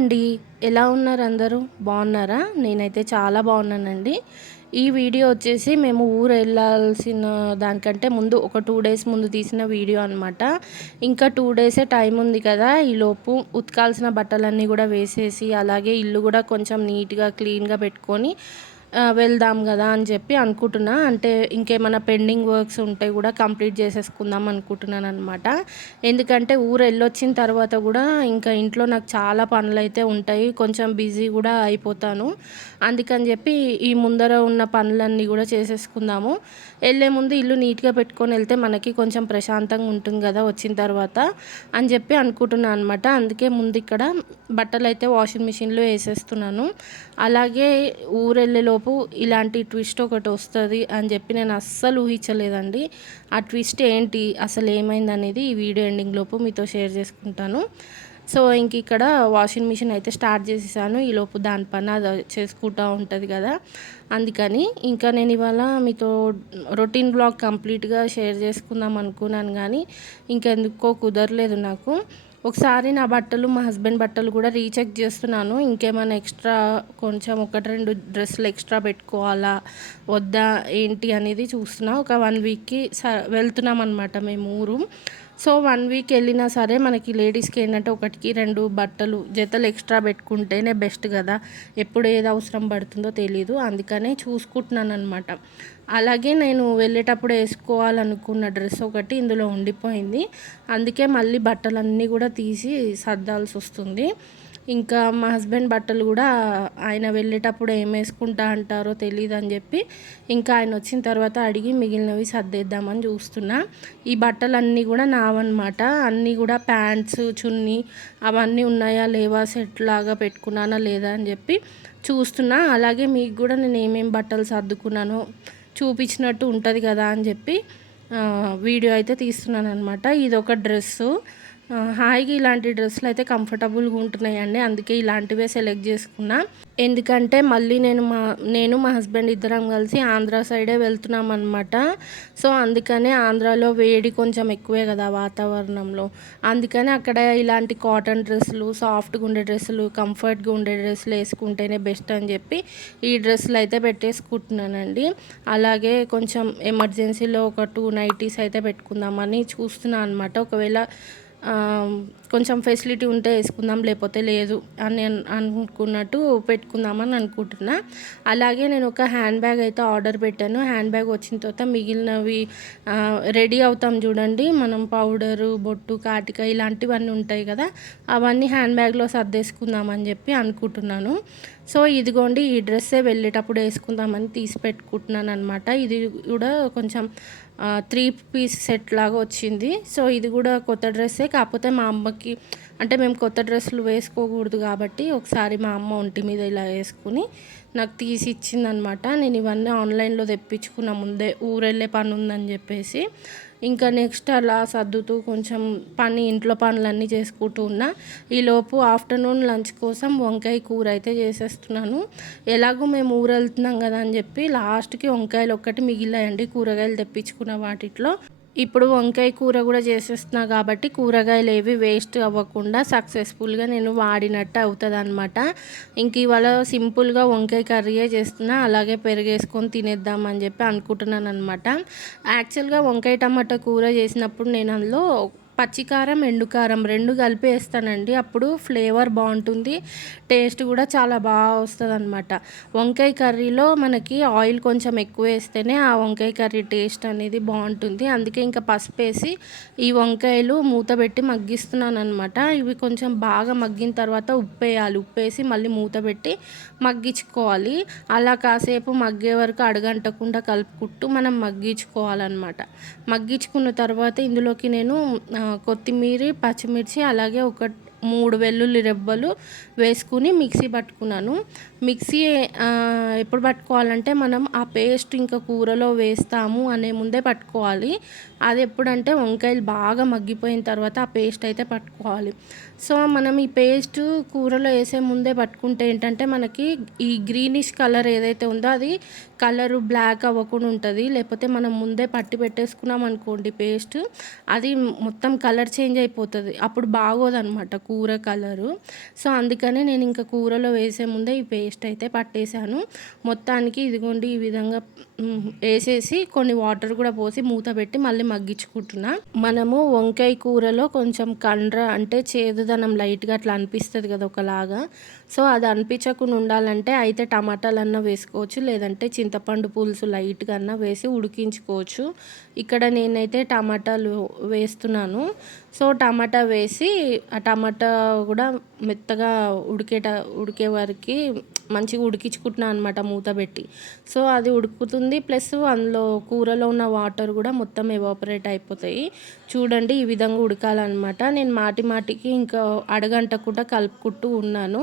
అండి ఎలా ఉన్నారు అందరూ? బాగున్నారా? నేనైతే చాలా బాగున్నానండి. ఈ వీడియో వచ్చేసి మేము ఊరు వెళ్ళాల్సిన దానికంటే ముందు ఒక టూ డేస్ ముందు తీసిన వీడియో అనమాట ఇంకా టూ డేసే టైం ఉంది కదా. ఈలోపు ఉతకాల్సిన బట్టలన్నీ కూడా వేసేసి అలాగే ఇల్లు కూడా కొంచెం నీట్గా క్లీన్గా పెట్టుకొని వెళ్దాం కదా అని చెప్పి అనుకుంటున్నా. అంటే ఇంకేమైనా పెండింగ్ వర్క్స్ ఉంటే కూడా కంప్లీట్ చేసేసుకుందాం అనుకుంటున్నాను అనమాట ఎందుకంటే ఊరు వెళ్ళొచ్చిన తర్వాత కూడా ఇంకా ఇంట్లో నాకు చాలా పనులు అయితే ఉంటాయి. కొంచెం బిజీ కూడా అయిపోతాను. అందుకని చెప్పి ఈ ముందర ఉన్న పనులన్నీ కూడా చేసేసుకుందాము. వెళ్ళే ముందు ఇల్లు నీట్గా పెట్టుకొని వెళ్తే మనకి కొంచెం ప్రశాంతంగా ఉంటుంది కదా వచ్చిన తర్వాత అని చెప్పి అనుకుంటున్నాను అనమాట అందుకే ముందు ఇక్కడ బట్టలు అయితే వాషింగ్ మిషన్లో వేసేస్తున్నాను. అలాగే ఊరు లోపు ఇలాంటి ట్విస్ట్ ఒకటి వస్తుంది అని చెప్పి నేను అస్సలు ఊహించలేదండి. ఆ ట్విస్ట్ ఏంటి అసలు ఏమైంది అనేది ఈ వీడియో ఎండింగ్ లోపు మీతో షేర్ చేసుకుంటాను. సో ఇంక ఇక్కడ వాషింగ్ మిషన్ అయితే స్టార్ట్ చేసేసాను. ఈ లోపు అది చేసుకుంటూ ఉంటుంది కదా. అందుకని ఇంకా నేను ఇవాళ మీతో రొటీన్ బ్లాగ్ కంప్లీట్గా షేర్ చేసుకుందాం అనుకున్నాను కానీ ఇంకెందుకో కుదరలేదు నాకు. ఒకసారి నా బట్టలు మా హస్బెండ్ బట్టలు కూడా రీచెక్ చేస్తున్నాను. ఇంకేమైనా ఎక్స్ట్రా కొంచెం ఒకటి రెండు డ్రెస్సులు ఎక్స్ట్రా పెట్టుకోవాలా వద్దా ఏంటి అనేది చూస్తున్నా. ఒక వన్ వీక్కి స వెళ్తున్నాం అనమాట మేము ఊరు. సో వన్ వీక్ వెళ్ళినా సరే మనకి లేడీస్కి ఏంటంటే ఒకటికి రెండు బట్టలు జతలు ఎక్స్ట్రా పెట్టుకుంటేనే బెస్ట్ కదా. ఎప్పుడు ఏది అవసరం పడుతుందో తెలియదు అందుకనే చూసుకుంటున్నాను అనమాట అలాగే నేను వెళ్ళేటప్పుడు వేసుకోవాలనుకున్న డ్రెస్ ఒకటి ఇందులో ఉండిపోయింది. అందుకే మళ్ళీ బట్టలన్నీ కూడా తీసి సర్దాల్సి వస్తుంది. ఇంకా మా హస్బెండ్ బట్టలు కూడా ఆయన వెళ్ళేటప్పుడు ఏం వేసుకుంటా అంటారో తెలియదు అని చెప్పి ఇంకా ఆయన వచ్చిన తర్వాత అడిగి మిగిలినవి సర్దేద్దామని చూస్తున్నా. ఈ బట్టలన్నీ కూడా నావన్నమాట. అన్నీ కూడా ప్యాంట్స్ చున్నీ అవన్నీ ఉన్నాయా లేవా సెట్ లాగా పెట్టుకున్నానా లేదా అని చెప్పి చూస్తున్నా. అలాగే మీకు కూడా నేను ఏమేమి బట్టలు సర్దుకున్నానో చూపించినట్టు ఉంటుంది కదా అని చెప్పి వీడియో అయితే తీస్తున్నాను అనమాట ఇది ఒక డ్రెస్సు. హాయిగా ఇలాంటి డ్రెస్సులు అయితే కంఫర్టబుల్గా ఉంటున్నాయండి. అందుకే ఇలాంటివే సెలెక్ట్ చేసుకున్నా. ఎందుకంటే మళ్ళీ నేను మా నేను మా హస్బెండ్ ఇద్దరం కలిసి ఆంధ్ర సైడే వెళ్తున్నాం అనమాట సో అందుకనే ఆంధ్రాలో వేడి కొంచెం ఎక్కువే కదా వాతావరణంలో. అందుకని అక్కడ ఇలాంటి కాటన్ డ్రెస్సులు సాఫ్ట్గా ఉండే డ్రెస్సులు కంఫర్ట్గా ఉండే డ్రెస్సులు వేసుకుంటేనే బెస్ట్ అని చెప్పి ఈ డ్రెస్సులు అయితే పెట్టేసుకుంటున్నానండి. అలాగే కొంచెం ఎమర్జెన్సీలో ఒక టూ నైటీస్ అయితే పెట్టుకుందామని చూస్తున్నాను అనమాట ఒకవేళ um, కొంచెం ఫెసిలిటీ ఉంటే వేసుకుందాం లేకపోతే లేదు అని అనుకున్నట్టు పెట్టుకుందామని అనుకుంటున్నా. అలాగే నేను ఒక హ్యాండ్ బ్యాగ్ అయితే ఆర్డర్ పెట్టాను. హ్యాండ్ బ్యాగ్ వచ్చిన తర్వాత మిగిలినవి రెడీ అవుతాం చూడండి. మనం పౌడరు బొట్టు కాటిక ఇలాంటివన్నీ ఉంటాయి కదా అవన్నీ హ్యాండ్ బ్యాగ్లో సర్దేసుకుందామని చెప్పి అనుకుంటున్నాను. సో ఇదిగోండి ఈ డ్రెస్సే వెళ్ళేటప్పుడు వేసుకుందామని తీసి పెట్టుకుంటున్నాను అనమాట ఇది కూడా కొంచెం త్రీ పీస్ సెట్ లాగా వచ్చింది. సో ఇది కూడా కొత్త డ్రెస్సే. కాకపోతే మా అమ్మకి అంటే మేము కొత్త డ్రెస్సులు వేసుకోకూడదు కాబట్టి ఒకసారి మా అమ్మ ఒంటి మీద ఇలా వేసుకుని నాకు తీసి ఇచ్చిందనమాట. నేను ఇవన్నీ ఆన్లైన్లో తెప్పించుకున్న ముందే ఊరెళ్ళే పని ఉందని చెప్పేసి. ఇంకా నెక్స్ట్ అలా సర్దుతూ కొంచెం పని ఇంట్లో పనులన్నీ చేసుకుంటూ ఉన్నా. ఈలోపు ఆఫ్టర్నూన్ లంచ్ కోసం వంకాయ కూర అయితే చేసేస్తున్నాను. ఎలాగో మేము ఊరు వెళ్తున్నాం కదా అని చెప్పి లాస్ట్కి వంకాయలు ఒక్కటి మిగిలాయండి కూరగాయలు తెప్పించుకున్న వాటిట్లో. ఇప్పుడు వంకాయ కూర కూడా చేసేస్తున్నా కాబట్టి కూరగాయలు ఏవి వేస్ట్ అవ్వకుండా సక్సెస్ఫుల్గా నేను వాడినట్టు అవుతుంది అనమాట ఇంక ఇవాళ సింపుల్గా వంకాయ కర్రీయే చేస్తున్నా అలాగే పెరిగేసుకొని తినేద్దామని చెప్పి అనుకుంటున్నాను అనమాట యాక్చువల్గా వంకాయ టమాటా కూర చేసినప్పుడు నేను అందులో పచ్చికారం ఎండుకారం రెండు కలిపి వేస్తానండి. అప్పుడు ఫ్లేవర్ బాగుంటుంది. టేస్ట్ కూడా చాలా బాగా వస్తుంది అనమాట వంకాయ కర్రీలో మనకి ఆయిల్ కొంచెం ఎక్కువ వేస్తేనే ఆ వంకాయ కర్రీ టేస్ట్ అనేది బాగుంటుంది. అందుకే ఇంకా పసుపు వేసి ఈ వంకాయలు మూత పెట్టి మగ్గిస్తున్నాను అనమాట ఇవి కొంచెం బాగా మగ్గిన తర్వాత ఉప్పు వేయాలి. ఉప్పు వేసి మళ్ళీ మూత పెట్టి మగ్గించుకోవాలి. అలా కాసేపు మగ్గే వరకు అడగంటకుండా కలుపుకుంటూ మనం మగ్గించుకోవాలన్నమాట. మగ్గించుకున్న తర్వాత ఇందులోకి నేను కొత్తిమీర పచ్చిమిర్చి అలాగే ఒక మూడు వెల్లుల్లి రెబ్బలు వేసుకుని మిక్సీ పట్టుకున్నాను. మిక్సీ ఎప్పుడు పట్టుకోవాలంటే మనం ఆ పేస్ట్ ఇంకా కూరలో వేస్తాము అనే ముందే పట్టుకోవాలి. అది ఎప్పుడంటే వంకాయలు బాగా మగ్గిపోయిన తర్వాత ఆ పేస్ట్ అయితే పట్టుకోవాలి. సో మనం ఈ పేస్ట్ కూరలో వేసే ముందే పట్టుకుంటే ఏంటంటే మనకి ఈ గ్రీనిష్ కలర్ ఏదైతే ఉందో అది కలరు బ్లాక్ అవ్వకుండా ఉంటుంది. లేకపోతే మనం ముందే పట్టి పెట్టేసుకున్నాం అనుకోండి పేస్ట్ అది మొత్తం కలర్ చేంజ్ అయిపోతుంది. అప్పుడు బాగోదనమాట కూర కలరు. సో అందుకనే నేను ఇంకా కూరలో వేసే ముందే ఈ పేస్ట్ అయితే పట్టేశాను మొత్తానికి ఇదిగోండి ఈ విధంగా వేసేసి కొన్ని వాటర్ కూడా పోసి మూత పెట్టి మళ్ళీ మగ్గించుకుంటున్నా. మనము వంకాయ కూరలో కొంచెం కండ్ర అంటే చేదుదనం లైట్గా అట్లా అనిపిస్తుంది కదా ఒకలాగా. సో అది అనిపించకుండా ఉండాలంటే అయితే టమాటాలన్నా వేసుకోవచ్చు లేదంటే చింతపండు పులుసు లైట్గా అన్నా వేసి ఉడికించుకోవచ్చు. ఇక్కడ నేనైతే టమాటాలు వేస్తున్నాను. సో టమాటా వేసి ఆ టమాటా కూడా మెత్తగా ఉడికేట ఉడికే వరకు మంచిగా ఉడికించుకుంటున్నాను అనమాట మూత పెట్టి. సో అది ఉడుకుతుంది ప్లస్ అందులో కూరలో ఉన్న వాటర్ కూడా మొత్తం ఎవాపరేట్ అయిపోతాయి. చూడండి ఈ విధంగా ఉడకాలన్నమాట. నేను మాటి మాటికి ఇంకా అడగంటకుండా కలుపుకుంటూ ఉన్నాను.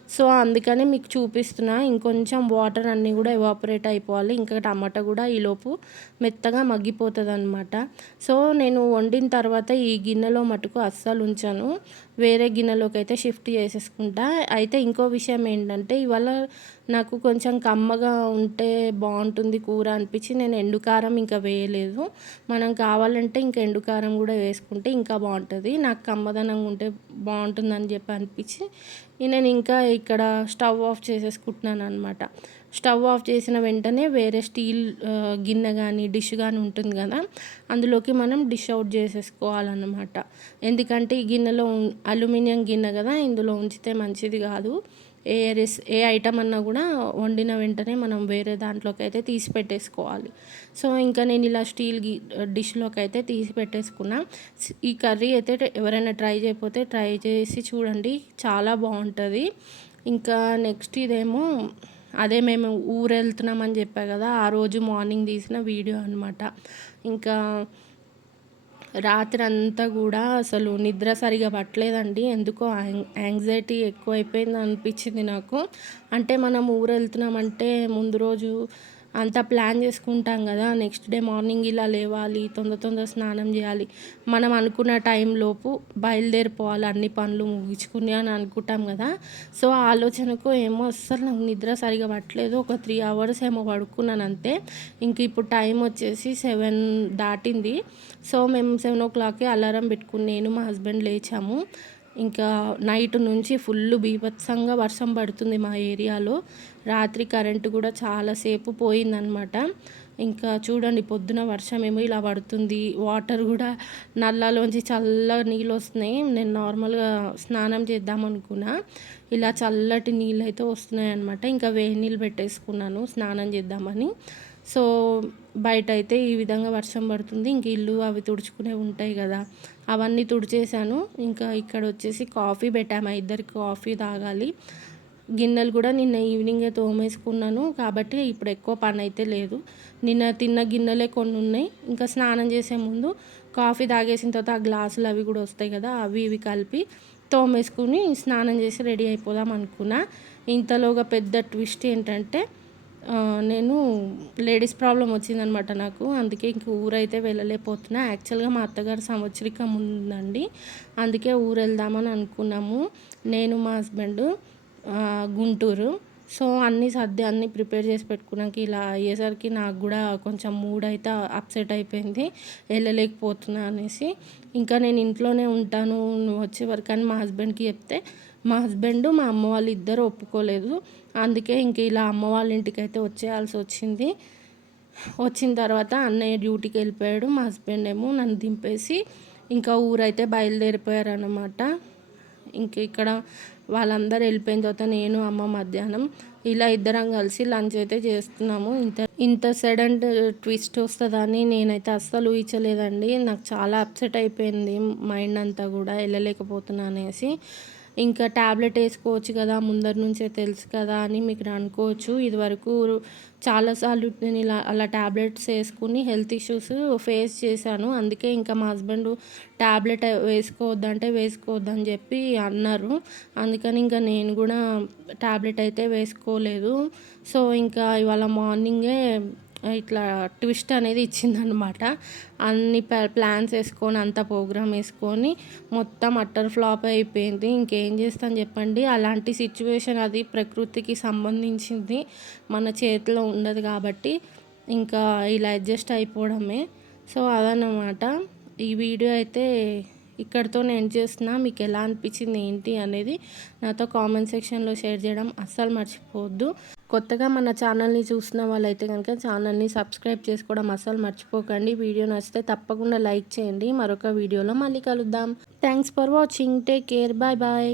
సో అందుకని మీకు చూపిస్తున్నా. ఇంకొంచెం వాటర్ అన్నీ కూడా ఎవాపరేట్ అయిపోవాలి. ఇంకా టమాటా కూడా ఈలోపు మెత్తగా మగ్గిపోతుంది అనమాట సో నేను వండిన తర్వాత ఈ గిన్నెలో మటుకు అస్సలు ఉంచాను. వేరే గిన్నెలోకి అయితే షిఫ్ట్ చేసేసుకుంటా. అయితే ఇంకో విషయం ఏంటంటే ఇవాళ నాకు కొంచెం కమ్మగా ఉంటే బాగుంటుంది కూర అనిపించి నేను ఎండుకారం ఇంకా వేయలేదు. మనం కావాలంటే ఇంకా ఎండుకారం కూడా వేసుకుంటే ఇంకా బాగుంటుంది. నాకు కమ్మదనంగా ఉంటే బాగుంటుందని చెప్పి అనిపించి నేను ఇంకా ఇక్కడ స్టవ్ ఆఫ్ చేసేసుకుంటున్నాను అనమాట స్టవ్ ఆఫ్ చేసిన వెంటనే వేరే స్టీల్ గిన్నె కానీ డిష్ కానీ ఉంటుంది కదా అందులోకి మనం డిష్ అవుట్ చేసేసుకోవాలన్నమాట. ఎందుకంటే ఈ గిన్నెలో అల్యూమినియం గిన్నె కదా ఇందులో ఉంచితే మంచిది కాదు. ఏ రెస్ ఏ ఐటమ్ అన్నా కూడా వండిన వెంటనే మనం వేరే దాంట్లోకి అయితే తీసి పెట్టేసుకోవాలి. సో ఇంకా నేను ఇలా స్టీల్ డిష్లోకి అయితే తీసి పెట్టేసుకున్నా. ఈ కర్రీ అయితే ఎవరైనా ట్రై చేయకపోతే ట్రై చేసి చూడండి. చాలా బాగుంటుంది. ఇంకా నెక్స్ట్ ఇదేమో అదే మేము ఊరు వెళ్తున్నామని చెప్పా కదా ఆ రోజు మార్నింగ్ తీసిన వీడియో అనమాట ఇంకా రాత్రి అంతా కూడా అసలు నిద్ర సరిగా పట్టలేదండి. ఎందుకో యాంగ్జైటీ ఎక్కువైపోయింది అనిపించింది నాకు. అంటే మనం ఊరు వెళ్తున్నామంటే ముందు రోజు అంతా ప్లాన్ చేసుకుంటాం కదా. నెక్స్ట్ డే మార్నింగ్ ఇలా లేవాలి తొందర తొందర స్నానం చేయాలి. మనం అనుకున్న టైంలోపు బయలుదేరిపోవాలి అన్ని పనులు ముగించుకుని అని అనుకుంటాం కదా. సో ఆ ఆలోచనకు ఏమో అస్సలు నాకు నిద్ర సరిగా పట్టలేదు. ఒక త్రీ అవర్స్ ఏమో పడుకున్నాను అంతే. ఇంక ఇప్పుడు టైం వచ్చేసి సెవెన్ దాటింది. సో మేము సెవెన్ ఓ క్లాక్కి అలారం పెట్టుకుని నేను మా హస్బెండ్ లేచాము. ఇంకా నైట్ నుంచి ఫుల్ బీభత్సంగా వర్షం పడుతుంది మా ఏరియాలో. రాత్రి కరెంటు కూడా చాలాసేపు పోయిందనమాట. ఇంకా చూడండి పొద్దున వర్షం ఏమో ఇలా పడుతుంది. వాటర్ కూడా నల్లలోంచి చల్ల నీళ్ళు వస్తున్నాయి. నేను నార్మల్గా స్నానం చేద్దాం అనుకున్నా. ఇలా చల్లటి నీళ్ళు అయితే వస్తున్నాయి అనమాట ఇంకా వేడి నీళ్ళు పెట్టేసుకున్నాను స్నానం చేద్దామని. సో బయట అయితే ఈ విధంగా వర్షం పడుతుంది. ఇంక ఇల్లు అవి తుడుచుకునే ఉంటాయి కదా. అవన్నీ తుడిచేసాను ఇంకా ఇక్కడ వచ్చేసి కాఫీ పెట్టాము. ఇద్దరికి కాఫీ తాగాలి. గిన్నెలు కూడా నిన్న ఈవినింగే తోమేసుకున్నాను. కాబట్టి ఇప్పుడు ఎక్కువ పని అయితే లేదు. నిన్న తిన్న గిన్నెలే కొన్ని ఉన్నాయి. ఇంకా స్నానం చేసే ముందు కాఫీ తాగేసిన తర్వాత ఆ గ్లాసులు అవి కూడా వస్తాయి కదా అవి ఇవి కలిపి తోమేసుకుని స్నానం చేసి రెడీ అయిపోదాం అనుకున్నా. ఇంతలోగా పెద్ద ట్విస్ట్ ఏంటంటే నేను లేడీస్ ప్రాబ్లం వచ్చిందనమాట నాకు. అందుకే ఇంక ఊరైతే వెళ్ళలేకపోతున్నా. యాక్చువల్గా మా అత్తగారు సంవత్సరికం ఉందండి. అందుకే ఊరు వెళ్దామని అనుకున్నాము. నేను మా హస్బెండ్ గుంటూరు. సో అన్నీ సర్ది అన్ని ప్రిపేర్ చేసి పెట్టుకున్నాక ఇలా అయ్యేసరికి నాకు కూడా కొంచెం మూడ్ అయితే అప్సెట్ అయిపోయింది. వెళ్ళలేకపోతున్నా అనేసి. ఇంకా నేను ఇంట్లోనే ఉంటాను నువ్వు వచ్చే వరకు అని మా హస్బెండ్కి చెప్తే మా హస్బెండ్ మా అమ్మ వాళ్ళు ఇద్దరు ఒప్పుకోలేదు. అందుకే ఇంక ఇలా అమ్మ వాళ్ళ ఇంటికి అయితే వచ్చేయాల్సి వచ్చింది. వచ్చిన తర్వాత అన్నయ్య డ్యూటీకి వెళ్ళిపోయాడు మా హస్బెండ్ ఏమో నన్ను దింపేసి ఇంకా ఊరైతే బయలుదేరిపోయారనమాట ఇంక ఇక్కడ వాళ్ళందరూ వెళ్ళిపోయిన తర్వాత నేను అమ్మ మధ్యాహ్నం ఇలా ఇద్దరం కలిసి లంచ్ అయితే చేస్తున్నాము. ఇంత ఇంత సడన్ ట్విస్ట్ వస్తుందని నేనైతే అస్సలు ఊహించలేదండి. నాకు చాలా అప్సెట్ అయిపోయింది మైండ్ అంతా కూడా వెళ్ళలేకపోతున్నా అనేసి. ఇంకా ట్యాబ్లెట్ వేసుకోవచ్చు కదా ముందర నుంచే తెలుసు కదా అని మీకు అనుకోవచ్చు. ఇదివరకు చాలాసార్లు నేను ఇలా అలా ట్యాబ్లెట్స్ వేసుకుని హెల్త్ ఇష్యూస్ ఫేస్ చేశాను. అందుకే ఇంకా మా హస్బెండ్ ట్యాబ్లెట్ వేసుకోవద్దంటే వేసుకోవద్దని చెప్పి అన్నారు. అందుకని ఇంకా నేను కూడా ట్యాబ్లెట్ అయితే వేసుకోలేదు. సో ఇంకా ఇవాళ మార్నింగే ఇట్లా ట్విస్ట్ అనేది ఇచ్చిందనమాట అన్ని ప్లాన్స్ వేసుకొని అంత ప్రోగ్రామ్ వేసుకొని మొత్తం అట్టర్ ఫ్లాప్ అయిపోయింది. ఇంకేం చేస్తాను చెప్పండి? అలాంటి సిచ్యువేషన్ అది ప్రకృతికి సంబంధించింది. మన చేతిలో ఉండదు కాబట్టి ఇంకా ఇలా అడ్జస్ట్ అయిపోవడమే. సో అదనమాట ఈ వీడియో అయితే ఇక్కడితో నేను చేస్తున్నా. మీకు ఎలా అనిపించింది ఏంటి అనేది నాతో కామెంట్ సెక్షన్లో షేర్ చేయడం అస్సలు మర్చిపోవద్దు. కొత్తగా మన ఛానల్ని చూస్తున్న వాళ్ళైతే కనుక ఛానల్ని సబ్స్క్రైబ్ చేసుకోవడం అస్సలు మర్చిపోకండి. వీడియో నచ్చితే తప్పకుండా లైక్ చేయండి. మరొక వీడియోలో మళ్ళీ కలుద్దాం. Thanks for watching take care bye bye